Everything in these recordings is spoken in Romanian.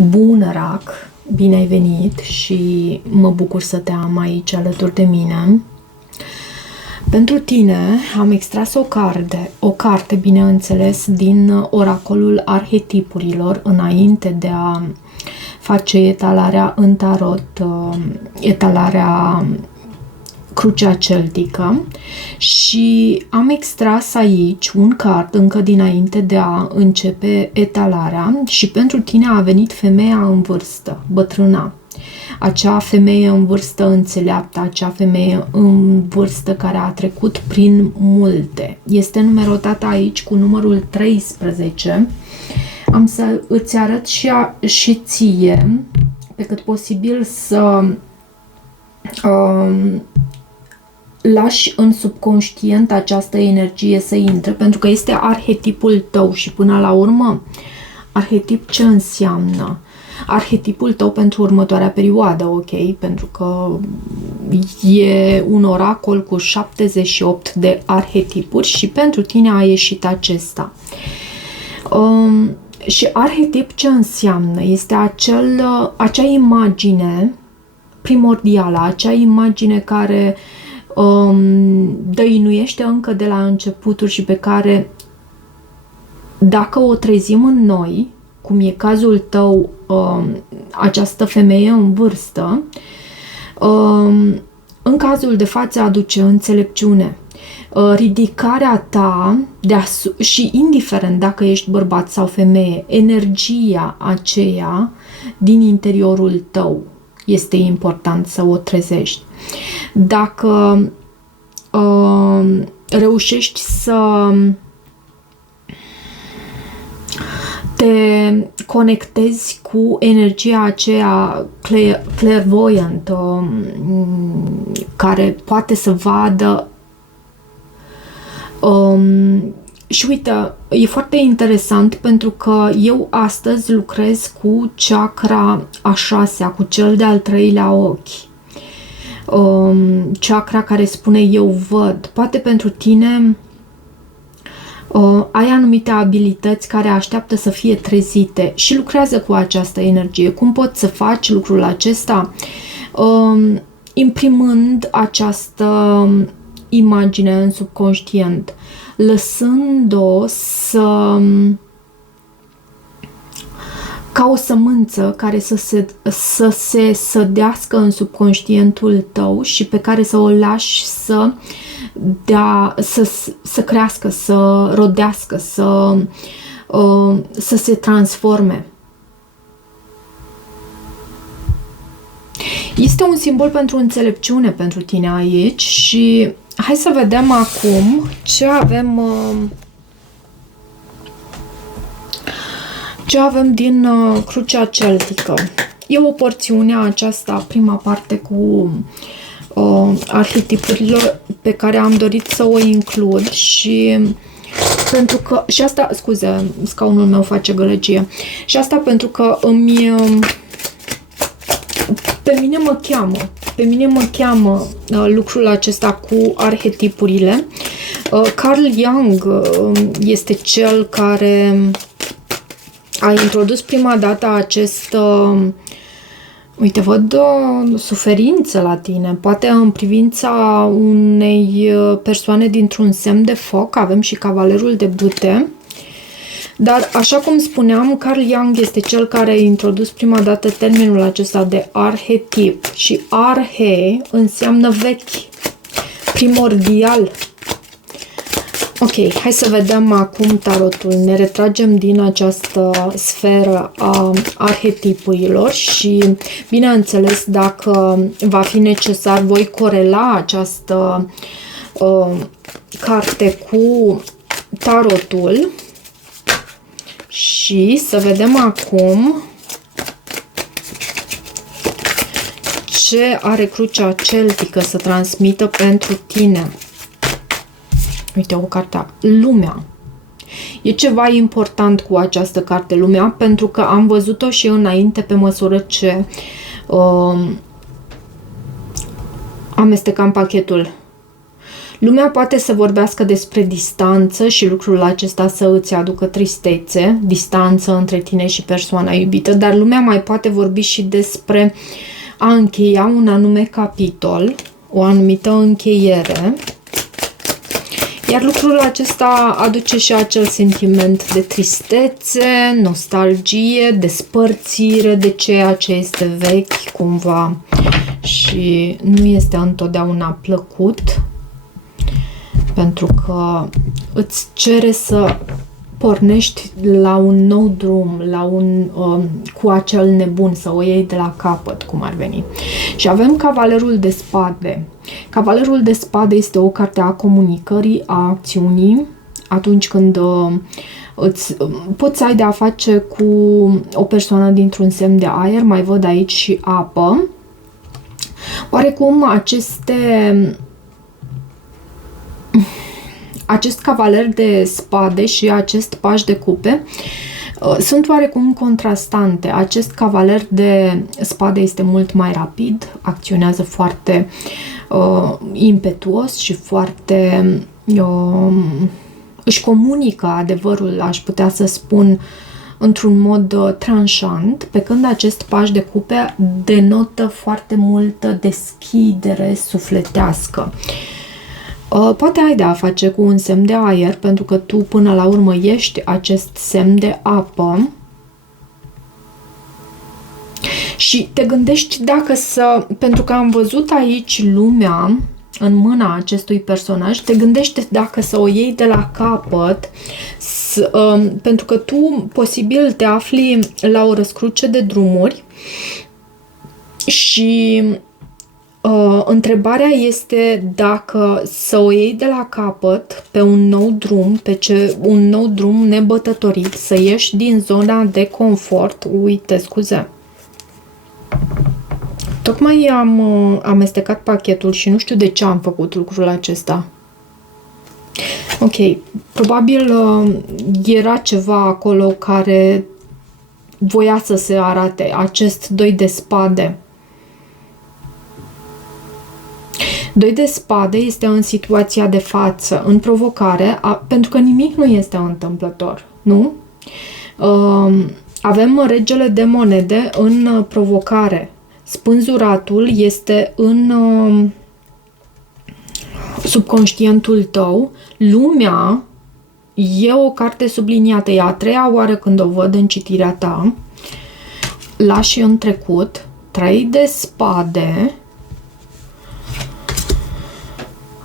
Bun, Rac! Bine ai venit și mă bucur să te am aici alături de mine. Pentru tine am extras o carte, bineînțeles, din oracolul arhetipurilor înainte de a face etalarea în tarot, etalarea Crucea Celtică, și am extras aici un card încă dinainte de a începe etalarea și pentru tine a venit femeia în vârstă, bătrâna. Acea femeie în vârstă înțeleaptă, acea femeie în vârstă care a trecut prin multe. Este numerotată aici cu numărul 13. Am să îți arăt și ție, pe cât posibil, să lași în subconștient această energie să intre, pentru că este arhetipul tău și până la urmă, arhetip ce înseamnă? Arhetipul tău pentru următoarea perioadă, ok? Pentru că e un oracol cu 78 de arhetipuri și pentru tine a ieșit acesta. Și arhetip ce înseamnă? Este acea imagine primordială, acea imagine care dăinuiește încă de la începuturi și pe care, dacă o trezim în noi, cum e cazul tău, această femeie în vârstă, în cazul de față aduce înțelepciune. Ridicarea ta, și indiferent dacă ești bărbat sau femeie, energia aceea din interiorul tău este important să o trezești. Dacă reușești să te conectezi cu energia aceea clairvoyant, care poate să vadă. Și uite, e foarte interesant pentru că eu astăzi lucrez cu chakra a 6-a, cu cel de-al 3-lea ochi. Chakra care spune eu văd. Poate pentru tine ai anumite abilități care așteaptă să fie trezite și lucrează cu această energie. Cum poți să faci lucrul acesta? Imprimând această imagine în subconștient, lăsând-o ca o sămânță care să se sădească în subconștientul tău și pe care să o lași să crească, să rodească, să se transforme. Este un simbol pentru înțelepciune pentru tine aici și hai să vedem acum ce avem din Crucea Celtică. E o porțiune aceasta, prima parte cu arhetipurilor pe care am dorit să o includ și pentru că, și asta, scuze, scaunul meu face gălăgie, și asta pentru că pe mine mă cheamă lucrul acesta cu arhetipurile. Carl Jung este cel care a introdus prima dată acest, uite, văd suferință la tine, poate în privința unei persoane dintr-un semn de foc. Avem și cavalerul de bâte. Dar, așa cum spuneam, Carl Jung este cel care a introdus prima dată termenul acesta de arhetip și arhe înseamnă vechi, primordial. Ok, hai să vedem acum tarotul. Ne retragem din această sferă a arhetipurilor și, bineînțeles, dacă va fi necesar, voi corela această carte cu tarotul. Și să vedem acum ce are Crucea Celtică să transmită pentru tine. Uite, o carte, lumea. E ceva important cu această carte, lumea, pentru că am văzut-o și înainte pe măsură ce amestecam pachetul. Lumea poate să vorbească despre distanță și lucrul acesta să îți aducă tristețe, distanță între tine și persoana iubită, dar lumea mai poate vorbi și despre a încheia un anume capitol, o anumită încheiere, iar lucrul acesta aduce și acel sentiment de tristețe, nostalgie, despărțire de ceea ce este vechi cumva și nu este întotdeauna plăcut, pentru că îți cere să pornești la un nou drum, cu acel nebun, să o iei de la capăt, cum ar veni. Și avem Cavalerul de Spade. Cavalerul de Spade este o carte a comunicării, a acțiunii, atunci când poți să ai de a face cu o persoană dintr-un semn de aer, mai văd aici și apă. Oarecum acest cavaler de spade și acest paș de cupe sunt oarecum contrastante. Acest cavaler de spade este mult mai rapid, acționează foarte impetuos și foarte își comunică adevărul, aș putea să spun, într-un mod tranșant, pe când acest paș de cupe denotă foarte multă deschidere sufletească. Poate ai de a face cu un semn de aer, pentru că tu până la urmă ești acest semn de apă și te gândești dacă pentru că am văzut aici lumea în mâna acestui personaj, te gândești dacă să o iei de la capăt, pentru că tu posibil te afli la o răscruce de drumuri și întrebarea este dacă să o iei de la capăt pe un nou drum, un nou drum nebătătorit, să ieși din zona de confort. Uite, scuze. Tocmai am amestecat pachetul și nu știu de ce am făcut lucrul acesta. Ok, probabil era ceva acolo care voia să se arate, acest 2 de spade. 2 de spade este în situația de față, în provocare, pentru că nimic nu este întâmplător, nu? Avem regele de monede în provocare. Spânzuratul este în subconștientul tău. Lumea e o carte subliniată. E a treia oară când o văd în citirea ta. Lași în trecut. 3 de spade.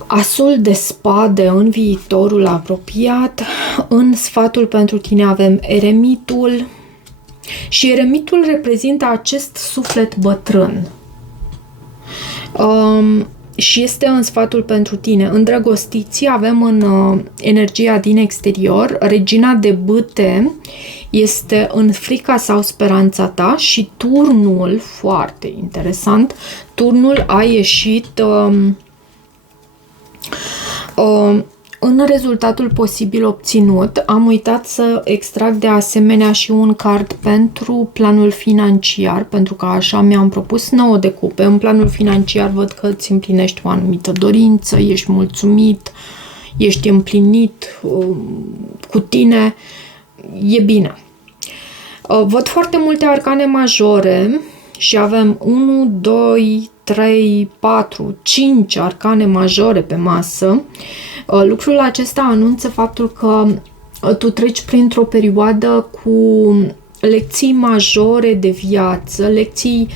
Asul de spade în viitorul apropiat. În sfatul pentru tine avem eremitul. Și eremitul reprezintă acest suflet bătrân. Și este în sfatul pentru tine. Îndrăgostiții avem în energia din exterior. Regina de bâte este în frica sau speranța ta și turnul, foarte interesant, turnul a ieșit în rezultatul posibil obținut. Am uitat să extrag de asemenea și un card pentru planul financiar, pentru că așa mi-am propus 9 de cupe. În planul financiar văd că îți împlinești o anumită dorință, ești mulțumit, ești împlinit cu tine, e bine. Văd foarte multe arcane majore și avem 1, 2, 3, 4, 5 arcane majore pe masă. Lucrul acesta anunță faptul că tu treci printr-o perioadă cu lecții majore de viață, lecții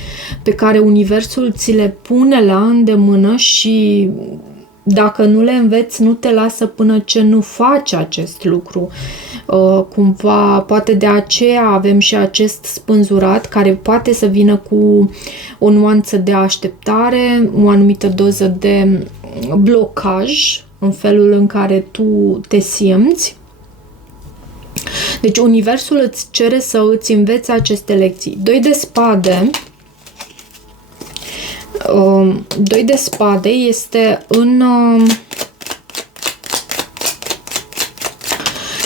pe care universul ți le pune la îndemână și dacă nu le înveți, nu te lasă până ce nu faci acest lucru. Cumva, poate de aceea avem și acest spânzurat care poate să vină cu o nuanță de așteptare, o anumită doză de blocaj în felul în care tu te simți. Deci universul îți cere să îți înveți aceste lecții. 2 de spade. 2 de spade este în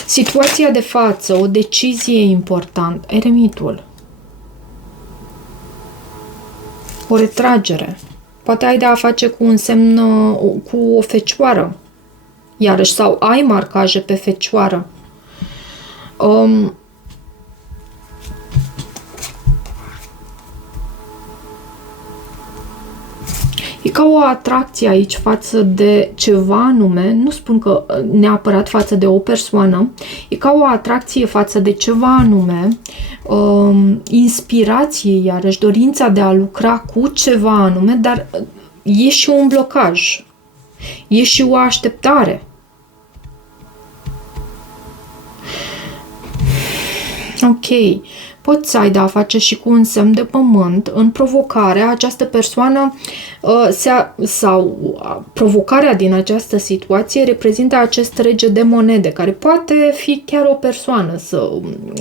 situația de față, o decizie importantă. Eremitul. O retragere. Poate ai de a face cu un semn, cu o fecioară iarăși, sau ai marcaje pe fecioară. E ca o atracție aici față de ceva anume, nu spun că neapărat față de o persoană, e ca o atracție față de ceva anume, inspirație, iarăși, dorința de a lucra cu ceva anume, dar e și un blocaj, e și o așteptare. Ok, poți să ai de a face și cu un semn de pământ. În provocare, această persoană sau provocarea din această situație reprezintă acest rege de monede, care poate fi chiar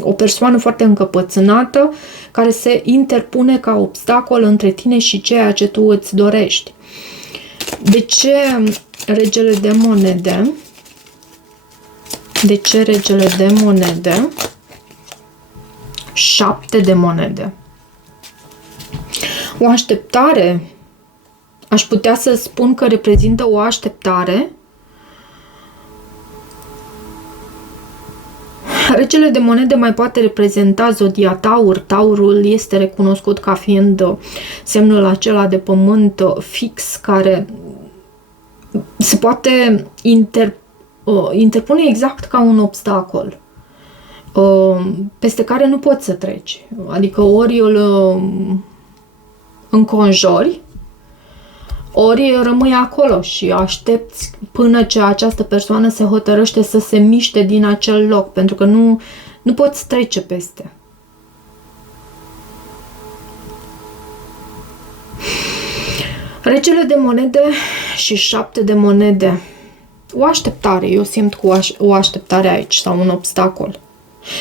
o persoană foarte încăpățânată, care se interpune ca obstacol între tine și ceea ce tu îți dorești. De ce regele de monede? De ce regele de monede? 7 de monede. O așteptare, aș putea să spun că reprezintă o așteptare. Regele de monede mai poate reprezenta zodia Taur. Taurul este recunoscut ca fiind semnul acela de pământ fix care se poate interpune exact ca un obstacol peste care nu poți să treci. Adică ori îl înconjori, ori rămâi acolo și aștepți până ce această persoană se hotărăște să se miște din acel loc, pentru că nu poți trece peste. Regele de monede și 7 de monede. O așteptare, eu simt cu o așteptare aici, sau un obstacol.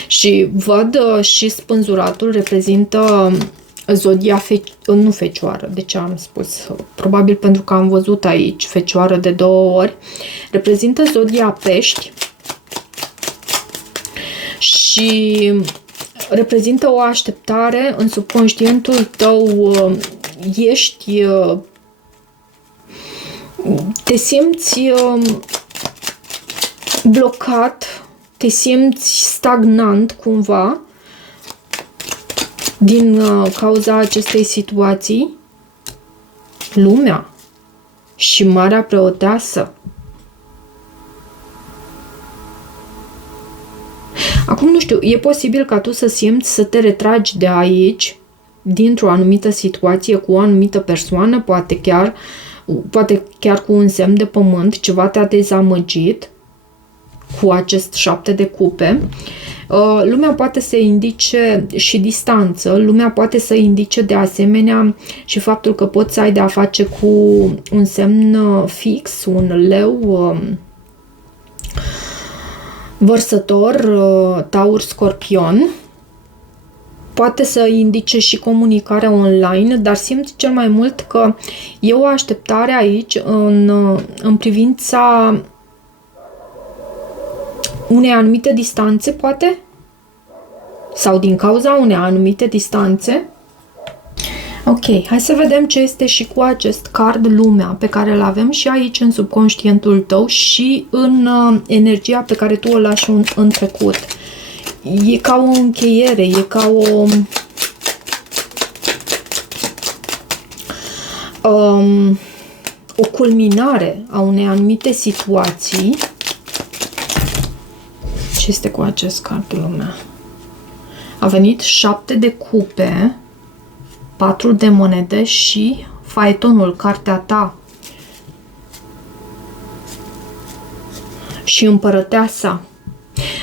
Și văd și spânzuratul reprezintă zodia nu fecioară, de ce am spus? Probabil pentru că am văzut aici fecioară de 2 ori. Reprezintă zodia Pești și reprezintă o așteptare în subconștientul tău. Te simți blocat, te simți stagnant cumva din cauza acestei situații. Lumea și Marea Preoteasă. Acum nu știu, e posibil ca tu să simți să te retragi de aici, dintr-o anumită situație cu o anumită persoană, poate chiar cu un semn de pământ, ceva te-a dezamăgit cu acest 7 de cupe. Lumea poate să indice și distanță, lumea poate să indice de asemenea și faptul că poți să ai de a face cu un semn fix, un leu, vărsător, taur, scorpion. Poate să indice și comunicarea online, dar simt cel mai mult că e o așteptare aici în privința unei anumite distanțe, poate? Sau din cauza unei anumite distanțe? Ok, hai să vedem ce este și cu acest card lumea pe care îl avem și aici în subconștientul tău și în energia pe care tu o lași în trecut. E ca o încheiere, e ca o culminare a unei anumite situații. Ce este cu acest card lumea? A venit 7 de cupe, 4 de monede și faetonul, cartea ta. Și împărăteasa.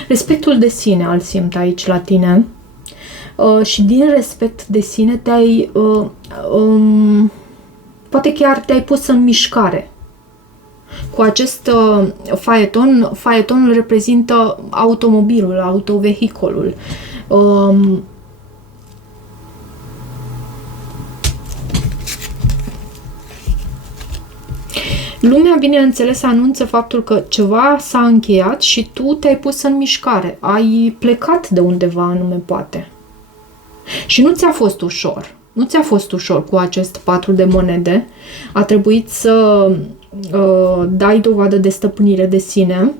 Respectul de sine îl simt aici la tine. Și din respect de sine poate chiar te-ai pus în mișcare. Cu acest faetonul reprezintă automobilul, autovehicolul. Lumea, bineînțeles, anunță faptul că ceva s-a încheiat și tu te-ai pus în mișcare. Ai plecat de undeva anume, poate. Și nu ți-a fost ușor. Nu ți-a fost ușor cu acest 4 de monede. A trebuit să dai dovadă de stăpânire de sine.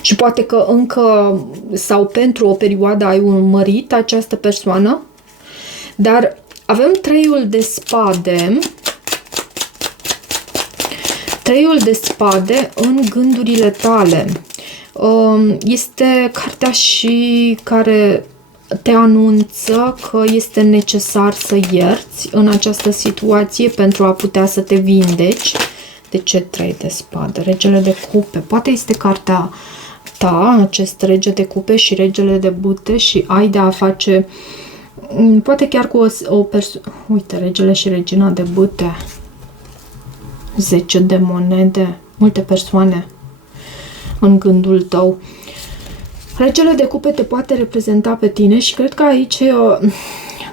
Și poate că încă sau pentru o perioadă ai urmărit această persoană, dar avem 3-ul de spade. 3-ul de spade în gândurile tale. Este cartea și care te anunță că este necesar să ierți în această situație pentru a putea să te vindeci. De ce 3 de spade? Regele de cupe. Poate este cartea ta, acest rege de cupe și regele de bâte și ai de a face, poate chiar cu o persoană. Uite, regele și regina de bâte. 10 de monede. Multe persoane în gândul tău. Regele de cupe te poate reprezenta pe tine și cred că aici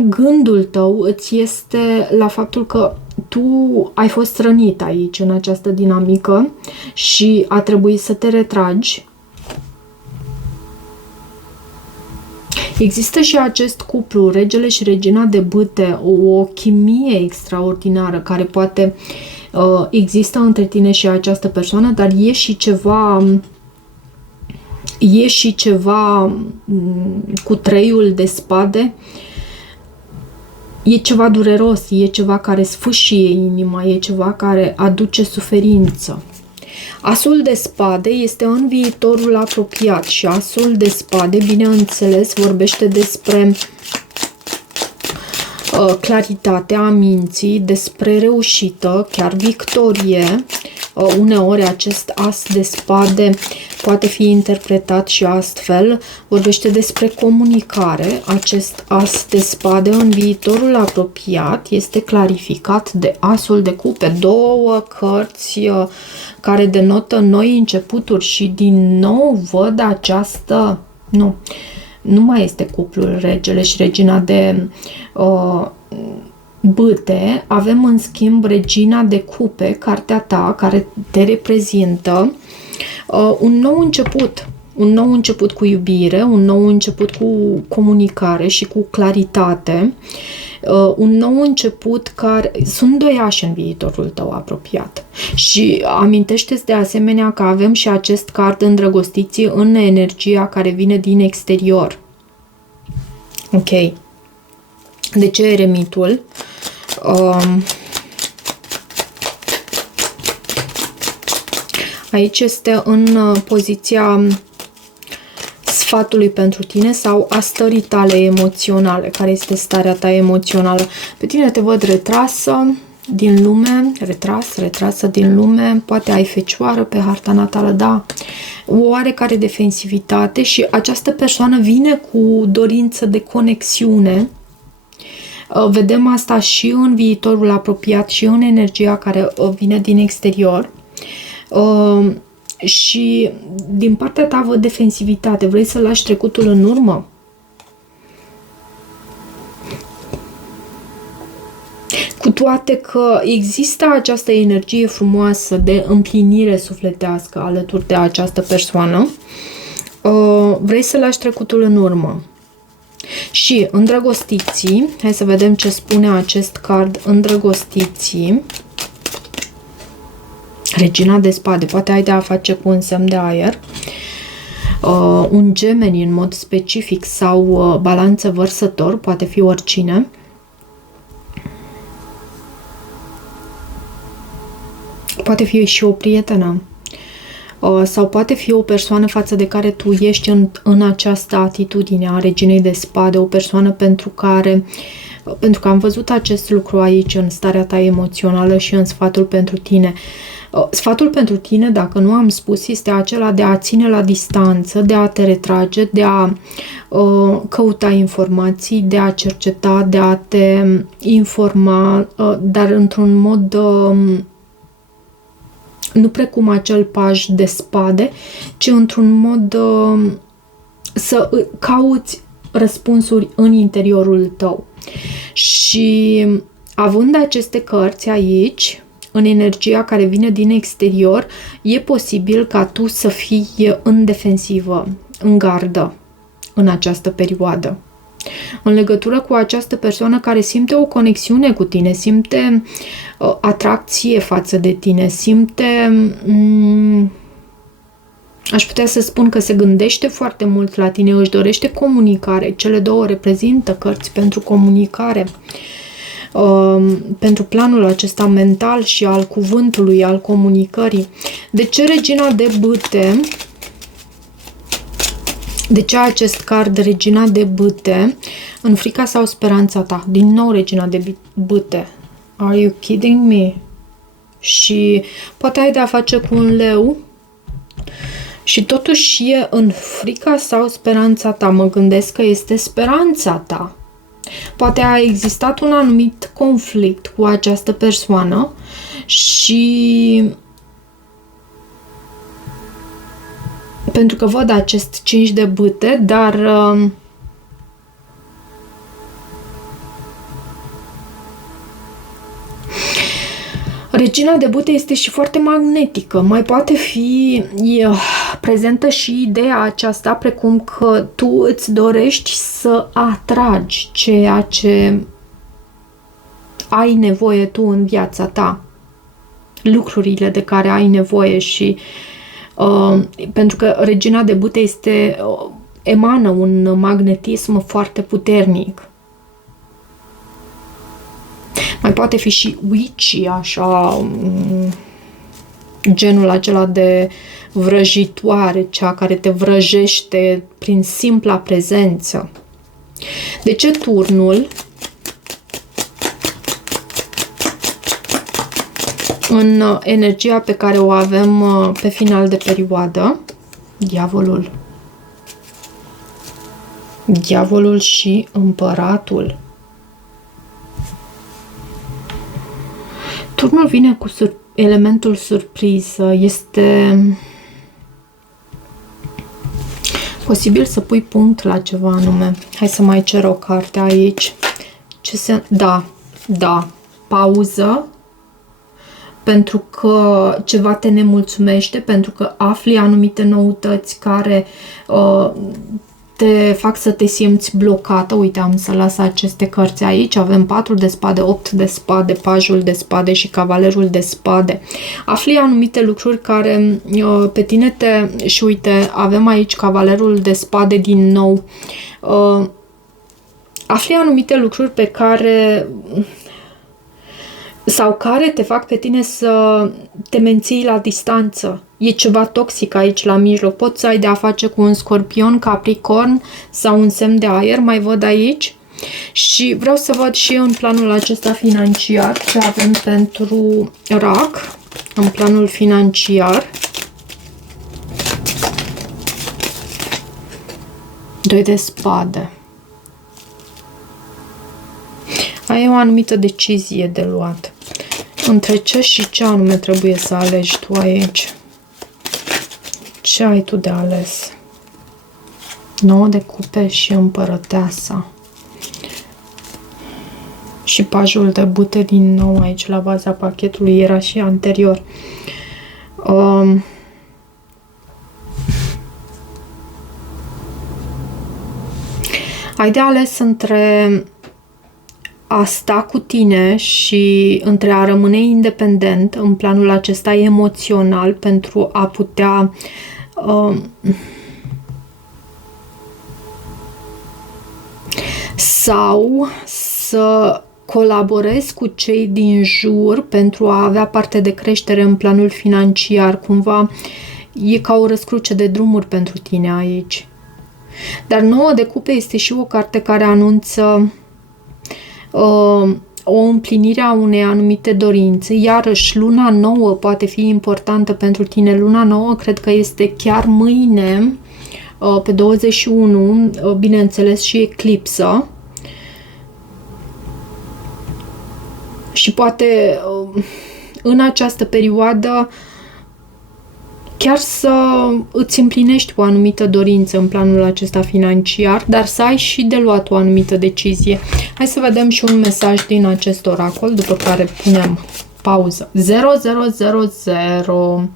gândul tău îți este la faptul că tu ai fost rănit aici în această dinamică și a trebuit să te retragi. Există și acest cuplu, regele și regina de bâte, o chimie extraordinară care poate există între tine și această persoană, dar e și ceva cu 3-ul de spade. E ceva dureros, e ceva care sfâșie inima, e ceva care aduce suferință. Asul de spade este în viitorul apropiat și asul de spade, bineînțeles, vorbește despre claritatea minții, despre reușită, chiar victorie. Uneori acest as de spade poate fi interpretat și astfel. Vorbește despre comunicare. Acest as de spade în viitorul apropiat este clarificat de asul de cupe. 2 cărți care denotă noi începuturi și din nou văd această... Nu mai este cuplul regele și regina de bâte. Avem în schimb regina de cupe, cartea ta, care te reprezintă un nou început. Un nou început cu iubire, un nou început cu comunicare și cu claritate. Un nou început care... Sunt 2 ași în viitorul tău apropiat. Și amintește-ți de asemenea că avem și acest card îndrăgostiții în energia care vine din exterior. Ok. De ce eremitul? Aici este în poziția sfatului pentru tine sau a stării tale emoționale. Care este starea ta emoțională? Pe tine te văd retrasă din lume, retrasă din lume, poate ai fecioară pe harta natală, da, o oarecare defensivitate și această persoană vine cu dorință de conexiune. Vedem asta și în viitorul apropiat și în energia care vine din exterior. Și din partea ta văd defensivitate. Vrei să lași trecutul în urmă? Cu toate că există această energie frumoasă de împlinire sufletească alături de această persoană, vrei să lași trecutul în urmă. Și îndrăgostiții, hai să vedem ce spune acest card, îndrăgostiții. Regina de spade, poate ai de a face cu un semn de aer. Un gemeni în mod specific sau balanță vărsător, poate fi oricine. Poate fi și o prietenă. Sau poate fi o persoană față de care tu ești în această atitudine a reginei de spade, o persoană pentru că am văzut acest lucru aici în starea ta emoțională și în sfatul pentru tine. Sfatul pentru tine, dacă nu am spus, este acela de a ține la distanță, de a te retrage, de a căuta informații, de a cerceta, de a te informa, dar într-un mod nu precum acel paj de spade, ci într-un mod să cauți răspunsuri în interiorul tău. Și având aceste cărți aici, în energia care vine din exterior, e posibil ca tu să fii în defensivă. în gardă în această perioadă. În legătură cu această persoană care simte o conexiune cu tine, simte atracție față de tine, simte... aș putea să spun că se gândește foarte mult la tine, își dorește comunicare. Cele două reprezintă cărți pentru comunicare, pentru planul acesta mental și al cuvântului, al comunicării. De ce Regina de Bâte? De ce acest card, Regina de Bâte, în frica sau speranța ta? Din nou Regina de Bâte. Are you kidding me? Și poate ai de-a face cu un leu și totuși e în frica sau speranța ta. Mă gândesc că este speranța ta. Poate a existat un anumit conflict cu această persoană și pentru că văd acest 5 de bâte, dar Regina de Bâte este și foarte magnetică. Mai poate fi prezentă și ideea aceasta, precum că tu îți dorești să atragi ceea ce ai nevoie tu în viața ta, lucrurile de care ai nevoie și pentru că Regina de Bâte emană un magnetism foarte puternic. Mai poate fi și witchy, așa, genul acela de vrăjitoare, cea care te vrăjește prin simpla prezență. De ce turnul? În energia pe care o avem pe final de perioadă, diavolul. Diavolul și împăratul. Turnul vine cu elementul surpriză. Este posibil să pui punct la ceva anume. Hai să mai cer o carte aici. Da. Pauză. Pentru că ceva te nemulțumește, pentru că afli anumite noutăți care te fac să te simți blocată. Uite, am să las aceste cărți aici. Avem 4 de spade, 8 de spade, pajul de spade și cavalerul de spade. Afli anumite lucruri care pe tine și uite, avem aici cavalerul de spade din nou. Afli anumite lucruri pe care care te fac pe tine să te menții la distanță. E ceva toxic aici la mijloc. Poți să ai de a face cu un scorpion, capricorn sau un semn de aer, mai văd aici. Și vreau să văd și în planul acesta financiar ce avem pentru rac, în planul financiar. 2 de spade. Ai o anumită decizie de luat. Între ce și ce anume trebuie să alegi tu aici? Ce ai tu de ales? 9 de cupe și împărăteasa. Și pajul de bâte din nou aici la baza pachetului. Era și anterior. Ai de ales între a sta cu tine și între a rămâne independent în planul acesta emoțional pentru a putea sau să colaborezi cu cei din jur pentru a avea parte de creștere în planul financiar. Cumva e ca o răscruce de drumuri pentru tine aici. Dar 9 de cupe este și o carte care anunță o împlinire a unei anumite dorințe. Iarăși, luna nouă poate fi importantă pentru tine. Luna nouă cred că este chiar mâine, pe 21, bineînțeles și eclipsă. Și poate în această perioadă chiar să îți împlinești o anumită dorință în planul acesta financiar, dar să ai și de luat o anumită decizie. Hai să vedem și un mesaj din acest oracol, după care punem pauză. 0000.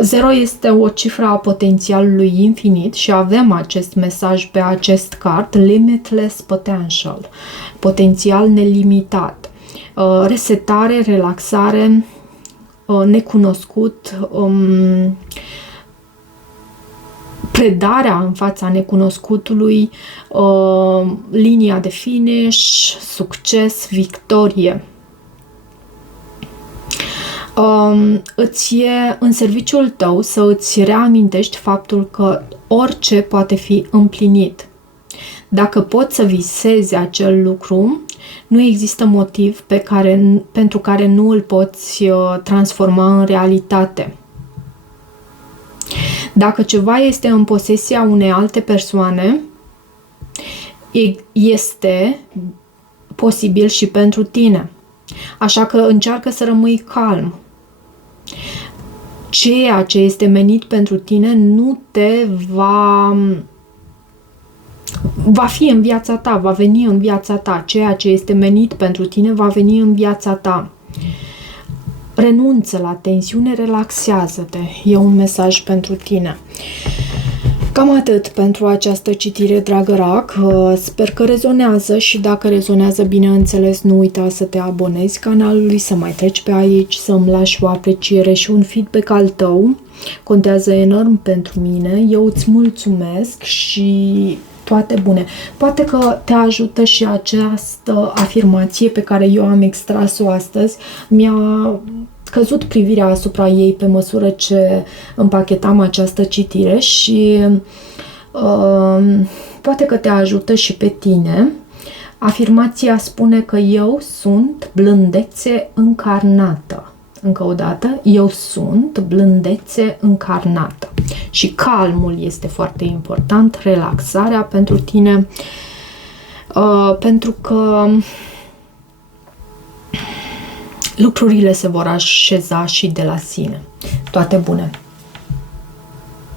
0 este o cifră a potențialului infinit și avem acest mesaj pe acest card, limitless potential, potențial nelimitat, resetare, relaxare, necunoscut, predarea în fața necunoscutului, linia de finish, succes, victorie. Îți e în serviciul tău să îți reamintești faptul că orice poate fi împlinit. Dacă poți să visezi acel lucru, nu există motiv pentru care nu îl poți transforma în realitate. Dacă ceva este în posesia unei alte persoane, este posibil și pentru tine. Așa că încearcă să rămâi calm. Ceea ce este menit pentru tine nu te va fi în viața ta, va veni în viața ta. Ceea ce este menit pentru tine va veni în viața ta. Renunță la tensiune, relaxează-te. E un mesaj pentru tine. Cam atât pentru această citire, dragă rac. Sper că rezonează și dacă rezonează, bineînțeles, nu uita să te abonezi canalului, să mai treci pe aici, să-mi lași o apreciere și un feedback al tău. Contează enorm pentru mine. Eu îți mulțumesc și toate bune. Poate că te ajută și această afirmație pe care eu am extras-o astăzi. Mi-a căzut privirea asupra ei pe măsură ce împachetam această citire și poate că te ajută și pe tine. Afirmația spune că eu sunt blândețe încarnată. Încă o dată, eu sunt blândețe încarnată. Și calmul este foarte important, relaxarea pentru tine, pentru că lucrurile se vor așeza și de la sine. Toate bune!